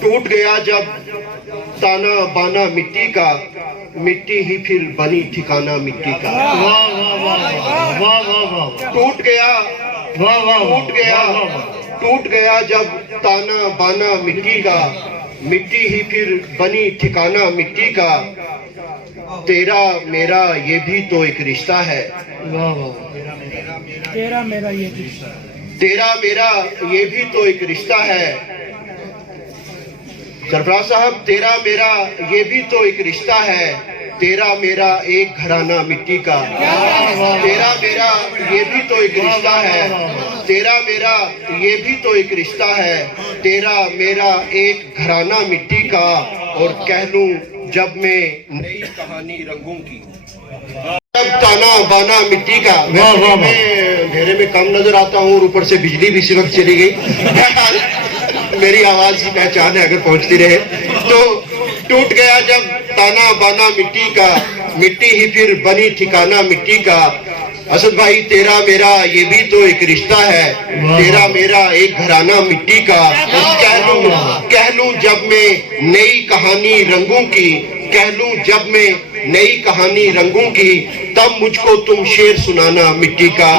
ٹوٹ گیا جب تانا بانا مٹی کا، مٹی ہی پھر بنی ٹھکانہ مٹی کا۔ ٹوٹ گیا جب تانا بانا مٹی کا، مٹی ہی پھر بنی ٹھکانہ مٹی کا۔ تیرا میرا یہ بھی تو ایک رشتہ ہے، تیرا میرا یہ بھی تیرا میرا یہ بھی تو ایک رشتہ ہے۔ سرفراز صاحب، تیرا میرا یہ بھی تو ایک رشتہ ہے، تیرا میرا ایک گھرانہ مٹی کا۔ تیرا میرا یہ بھی تو ایک رشتہ ہے، تیرا میرا یہ بھی تو ایک رشتہ ہے، تیرا میرا ایک گھرانہ مٹی کا۔ اور کہہ لوں جب میں نئی کہانی رنگوں کی، جب تانا بانا مٹی کا۔ میں اندھیرے میں کم نظر آتا ہوں اور اوپر سے بجلی بھی اسی وقت چلی گئی، میری آواز کی پہچان ہے اگر پہنچتی رہے تو۔ ٹوٹ گیا جب تانا بانا مٹی کا، مٹی ہی پھر بنی ٹھکانہ مٹی کا۔ اسد بھائی، تیرا میرا یہ بھی تو ایک رشتہ ہے، تیرا میرا ایک گھرانہ مٹی کا۔ کہہ لوں جب میں نئی کہانی رنگوں کی، کہہ لوں جب میں نئی کہانی رنگوں کی، تب مجھ کو تم شعر سنانا مٹی کا۔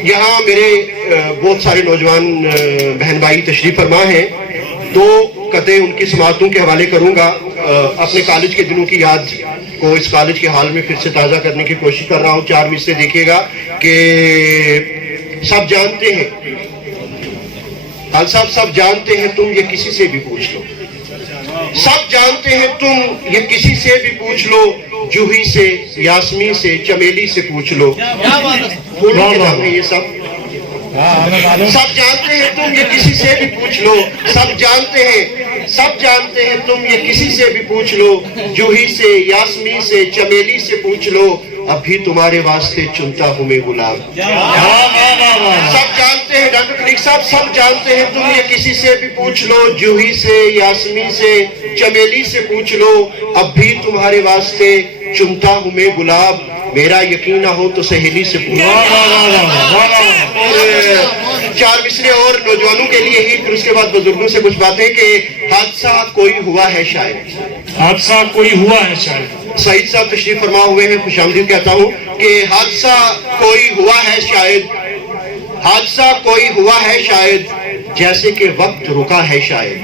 یہاں میرے بہت سارے نوجوان بہن بھائی تشریف فرما ہیں، دو قطعے ان کی سماعتوں کے حوالے کروں گا۔ اپنے کالج کے دنوں کی یاد کو اس کالج کے حال میں پھر سے تازہ کرنے کی کوشش کر رہا ہوں۔ 4 مصرے دیکھیے گا کہ سب جانتے ہیں، خالد صاحب، سب جانتے ہیں تم یہ کسی سے بھی پوچھ لو، سب جانتے ہیں تم یہ کسی سے بھی پوچھ لو، جوہی سے، یاسمین سے، چمیلی سے پوچھ لو۔ پھولوں کے نام ہے یہ سب۔ سب جانتے ہیں تم یہ کسی سے بھی پوچھ لو، سب جانتے ہیں تم یہ کسی سے بھی پوچھ لو، جوہی سے، یاسمین سے، چمیلی سے پوچھ لو، اب بھی تمہارے واسطے چنتا ہوں میں گلاب۔ سب جانتے ہیں ڈاکٹر کلیک صاحب، سب جانتے ہیں تم یہ کسی سے بھی پوچھ لو، جوہی سے، یاسمین سے، چمیلی سے پوچھ لو، اب بھی تمہارے واسطے چنتا ہوں میں گلاب۔ میرا یقین نہ ہو تو سہیلی سے پوچھ لو۔ 4 مصرے اور نوجوانوں کے لیے ہی، پھر اس کے بعد بزرگوں سے کچھ باتیں کہ حادثہ کوئی ہوا ہے شاید، حادثہ کوئی ہوا ہے شاید۔ سعید صاحب تشریف فرما ہوئے ہیں، خوش آمدید کہتا ہوں کہ حادثہ کوئی ہوا ہے شاید، حادثہ کوئی ہوا ہے شاید، جیسے کہ وقت رکا ہے شاید۔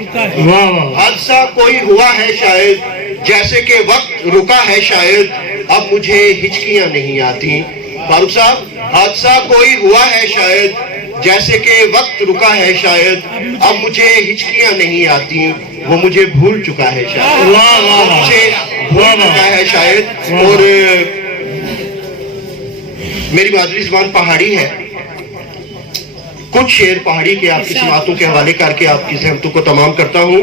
حادثہ کوئی ہوا ہے شاید، جیسے کہ وقت رکا ہے شاید، اب مجھے ہچکیاں نہیں آتی۔ فاروق صاحب، حادثہ کوئی ہوا ہے شاید، جیسے کہ وقت رکا ہے شاید، اب مجھے ہچکیاں نہیں آتی، وہ مجھے بھول چکا ہے شاید، وہ مجھے بھول چکا ہے شاید۔ اور میری مادری زبان پہاڑی ہے، کچھ شعر پہاڑی کے آپ کی سماعتوں کے حوالے کر کے آپ کی زحمتوں کو تمام کرتا ہوں۔